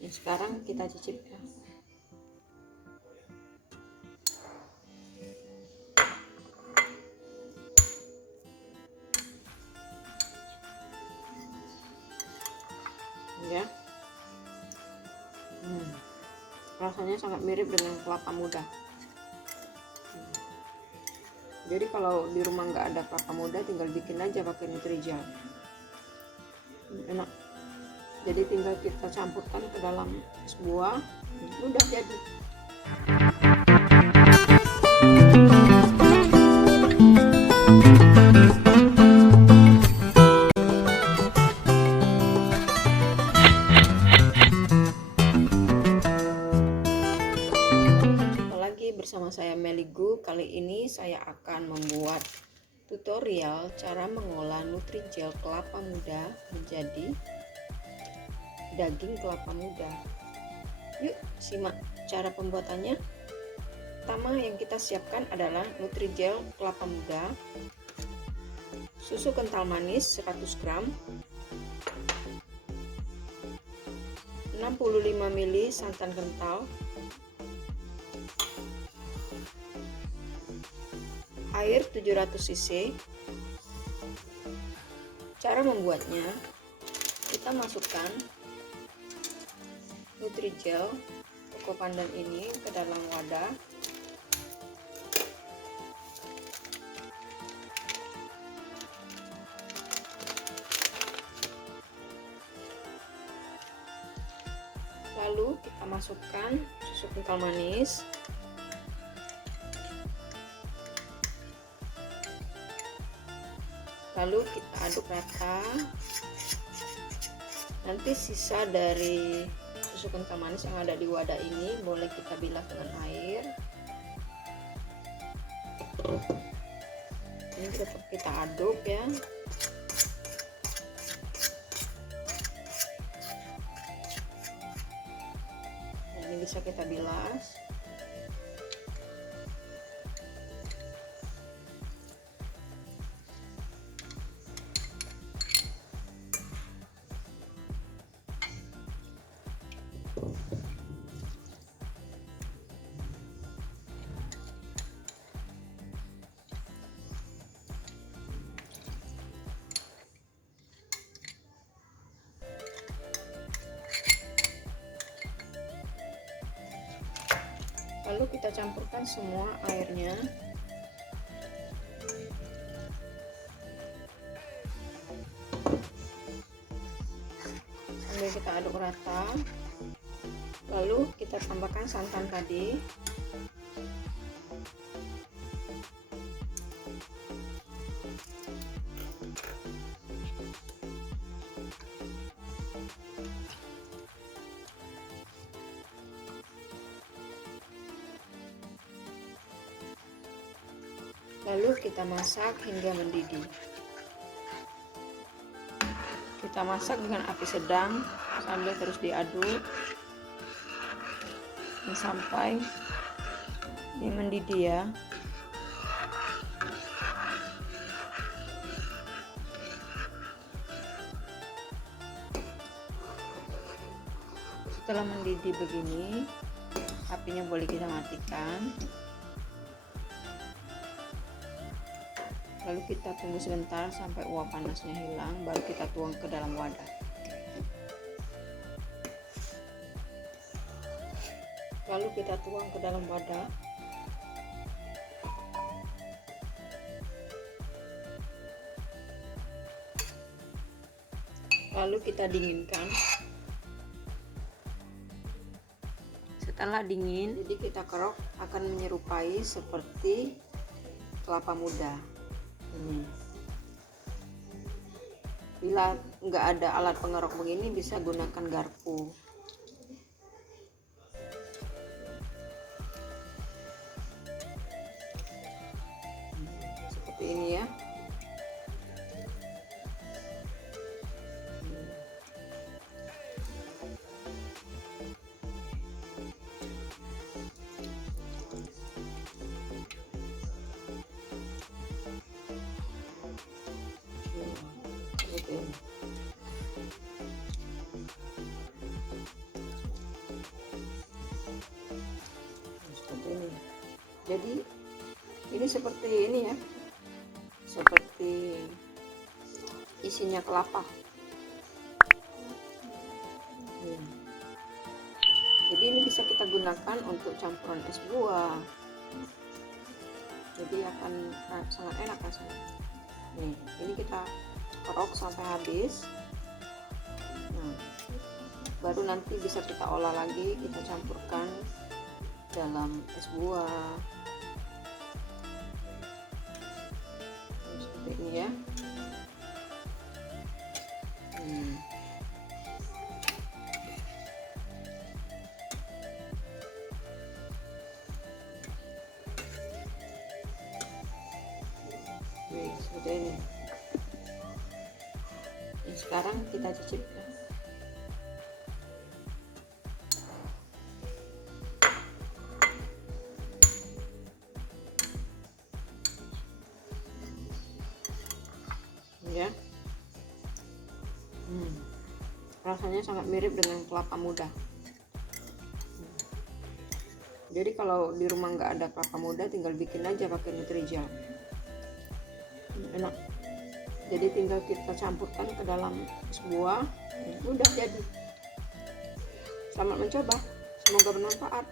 Nah, sekarang kita cicip ya. Ya. Rasanya sangat mirip dengan kelapa muda. Jadi kalau di rumah nggak ada kelapa muda, tinggal bikin aja pakai Nutrijel. Enak. Jadi tinggal kita campurkan ke dalam es buah, udah jadi. Bersama saya Meligu. Kali ini saya akan membuat tutorial cara mengolah Nutrijel kelapa muda menjadi daging kelapa muda. Yuk simak cara pembuatannya. Pertama yang kita siapkan adalah Nutrijel kelapa muda, susu kental manis 100 gram, 65 ml santan kental, air 700 cc. Cara membuatnya, kita masukkan Nutrijel Koko Pandan ini ke dalam wadah. Lalu kita masukkan susu kental manis, lalu kita aduk rata. Nanti sisa dari susu kental manis yang ada di wadah ini boleh kita bilas dengan air. Ini tetap kita aduk ya. Nah, ini bisa kita bilas. Lalu kita campurkan semua airnya. Sambil kita aduk rata. Lalu kita tambahkan santan tadi. Lalu kita masak hingga mendidih. Kita masak dengan api sedang sambil terus diaduk sampai ini mendidih ya. Setelah mendidih begini, apinya boleh kita matikan. Lalu kita tunggu sebentar sampai uap panasnya hilang, baru kita tuang ke dalam wadah. Lalu kita tuang ke dalam wadah. Lalu kita dinginkan. Setelah dingin, jadi kita kerok akan menyerupai seperti kelapa muda. Ini. Bila nggak ada alat pengerok begini, bisa gunakan garpu. Seperti ini ya. Jadi ini seperti ini ya, seperti isinya kelapa. Jadi ini bisa kita gunakan untuk campuran es buah, jadi akan sangat enak rasanya. Nih, ini kita kerok sampai habis. Nah, baru nanti bisa kita olah lagi, kita campurkan dalam es buah. Seperti ini ya. Seperti ini. Nah, sekarang kita cicip ya. Ya. Rasanya sangat mirip dengan kelapa muda. Jadi kalau di rumah nggak ada kelapa muda, tinggal bikin aja pakai Nutrijel. Enak. Jadi tinggal kita campurkan ke dalam es buah, udah jadi. Selamat mencoba, semoga bermanfaat.